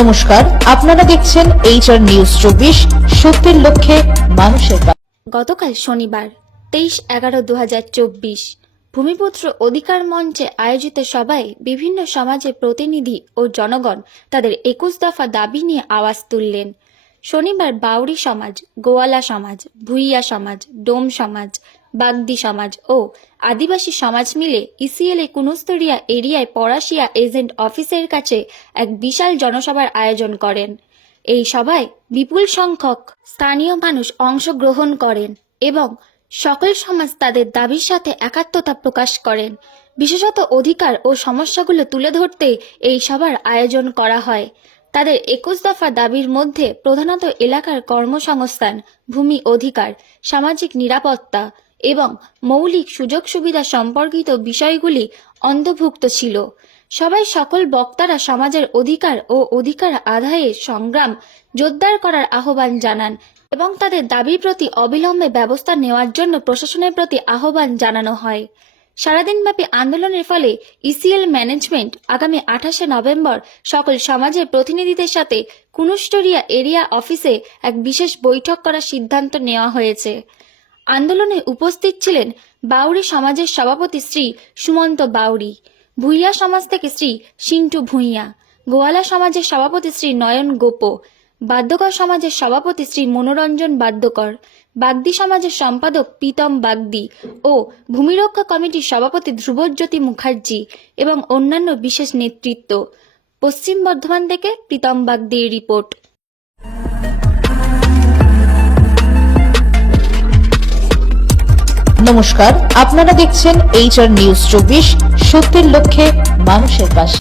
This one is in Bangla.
নমস্কার, আপনারা দেখছেন HR নিউজ 24, সত্যের লক্ষ্যে মানুষের পাশে। গতকাল শনিবার 23/11/2024 ভূমিপুত্র অধিকার মঞ্চে আয়োজিত সভায় বিভিন্ন সমাজের প্রতিনিধি ও জনগণ তাদের 21 দফা দাবি নিয়ে আওয়াজ তুললেন। শনিবার বাউরি সমাজ, গোয়ালা সমাজ, ভুইয়া সমাজ, ডোম সমাজ, বাগদি সমাজ ও আদিবাসী সমাজ মিলে ইসিএল কুনুস্তরিয়া এরিয়ায় পরাশিয়া এজেন্ট অফিসের কাছে এক বিশাল জনসভার আয়োজন করেন। এই সভায় বিপুল সংখ্যক স্থানীয় মানুষ অংশগ্রহণ করেন এবং সকল সমাজ তাদের দাবির সাথে একাত্মতা প্রকাশ করেন। বিশেষত অধিকার ও সমস্যাগুলো তুলে ধরতে এই সভার আয়োজন করা হয়। তাদের 21 দফা দাবির মধ্যে প্রধানত এলাকার কর্মসংস্থান, ভূমি অধিকার, সামাজিক নিরাপত্তা এবং মৌলিক সুযোগ সুবিধা সম্পর্কিত বিষয়গুলি অন্তর্ভুক্ত ছিল। সবাই সকল বক্তারা সমাজের অধিকার ও অধিকার আদায়ের সংগ্রাম জোরদার করার আহ্বান জানান এবং তাদের দাবির প্রতি অবিলম্বে ব্যবস্থা নেওয়ার জন্য প্রশাসনের প্রতি আহ্বান জানানো হয়। সারাদিনব্যাপী আন্দোলনের ফলে ইসিএল ম্যানেজমেন্ট আগামী 28শে নভেম্বর সকল সমাজের প্রতিনিধিদের সাথে কুনুস্টরিয়া এরিয়া অফিসে এক বিশেষ বৈঠক করার সিদ্ধান্ত নেওয়া হয়েছে। আন্দোলনে উপস্থিত ছিলেন বাউরি সমাজের সভাপতি শ্রী সুমন্ত বাউরি, ভুইয়া সমাজ থেকে শ্রী সিন্টু ভুইয়া, গোয়ালা সমাজের সভাপতি শ্রী নয়ন গোপ, বাদ্যকর সমাজের সভাপতি শ্রী মনোরঞ্জন বাদ্যকর, বাগদি সমাজের সম্পাদক প্রীতম বাগদি ও ভূমিরক্ষা কমিটির সভাপতি ধ্রুবজ্যোতি মুখার্জি এবং অন্যান্য বিশেষ নেতৃত্ব। পশ্চিম বর্ধমান থেকে প্রীতম বাগদির রিপোর্ট। নমস্কার, আপনারা দেখছেন HR নিউজ 24, সত্যের লক্ষ্যে মানুষের পাশে।